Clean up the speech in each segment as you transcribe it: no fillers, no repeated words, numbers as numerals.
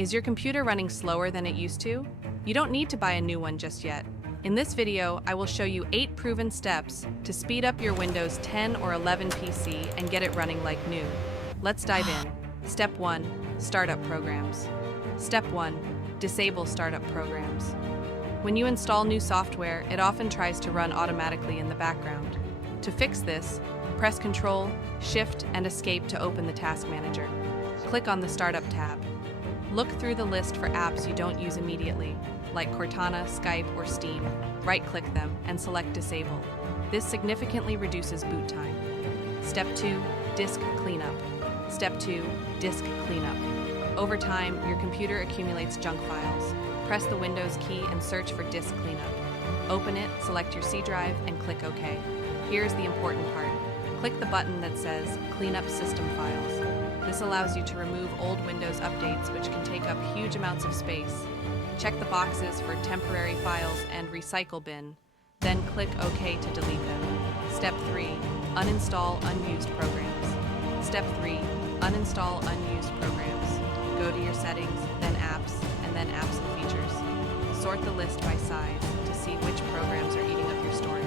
Is your computer running slower than it used to? You don't need to buy a new one just yet. In this video, I will show you 8 proven steps to speed up your Windows 10 or 11 PC and get it running like new. Let's dive in. Step 1. Startup programs. Step 1. Disable startup programs. When you install new software, it often tries to run automatically in the background. To fix this, press Ctrl, Shift, and Escape to open the Task Manager. Click on the Startup tab. Look through the list for apps you don't use immediately, like Cortana, Skype, or Steam. Right-click them and select Disable. This significantly reduces boot time. Step 2. Disk Cleanup. Step 2. Disk Cleanup. Over time, your computer accumulates junk files. Press the Windows key and search for Disk Cleanup. Open it, select your C drive, and click OK. Here's the important part. Click the button that says Clean Up System Files. This allows you to remove old Windows updates, which can take up huge amounts of space. Check the boxes for temporary files and recycle bin. Then click OK to delete them. Step 3. Uninstall unused programs. Step 3. Uninstall unused programs. Go to your settings, then apps, and then apps and features. Sort the list by size to see which programs are eating up your storage.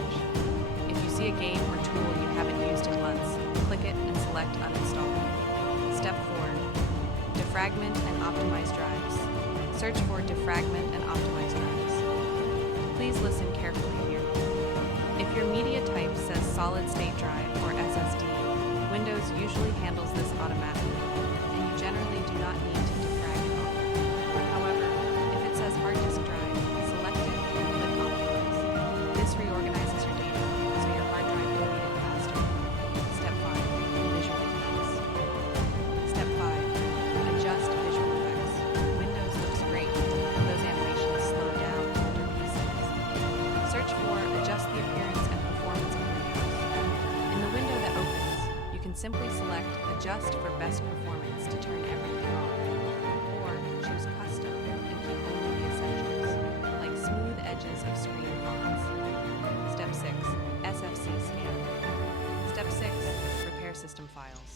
If you see a game or tool you haven't used in months, click it and select Uninstall. Step 4. Defragment and optimize drives. Search for defragment and optimize drives. Please listen carefully here. If your media type says solid-state drive or SSD, Windows usually handles this automatically, and you generally do not need to defrag it all. However, if it says hard disk drive, select it and click Optimize. This reorganizes your data, so your hard drive will read it faster. Step 5. Visual effects. Step 5. Adjust visual effects. Windows looks great, but those animations slow down under PCs. Search for Adjust the appearance and performance of Windows. In the window that opens, you can simply select Adjust for best performance to turn everything on, or choose Custom and keep only the essentials, like smooth edges of screen fonts. Step 6. SFC scan. Step 6. Repair system files.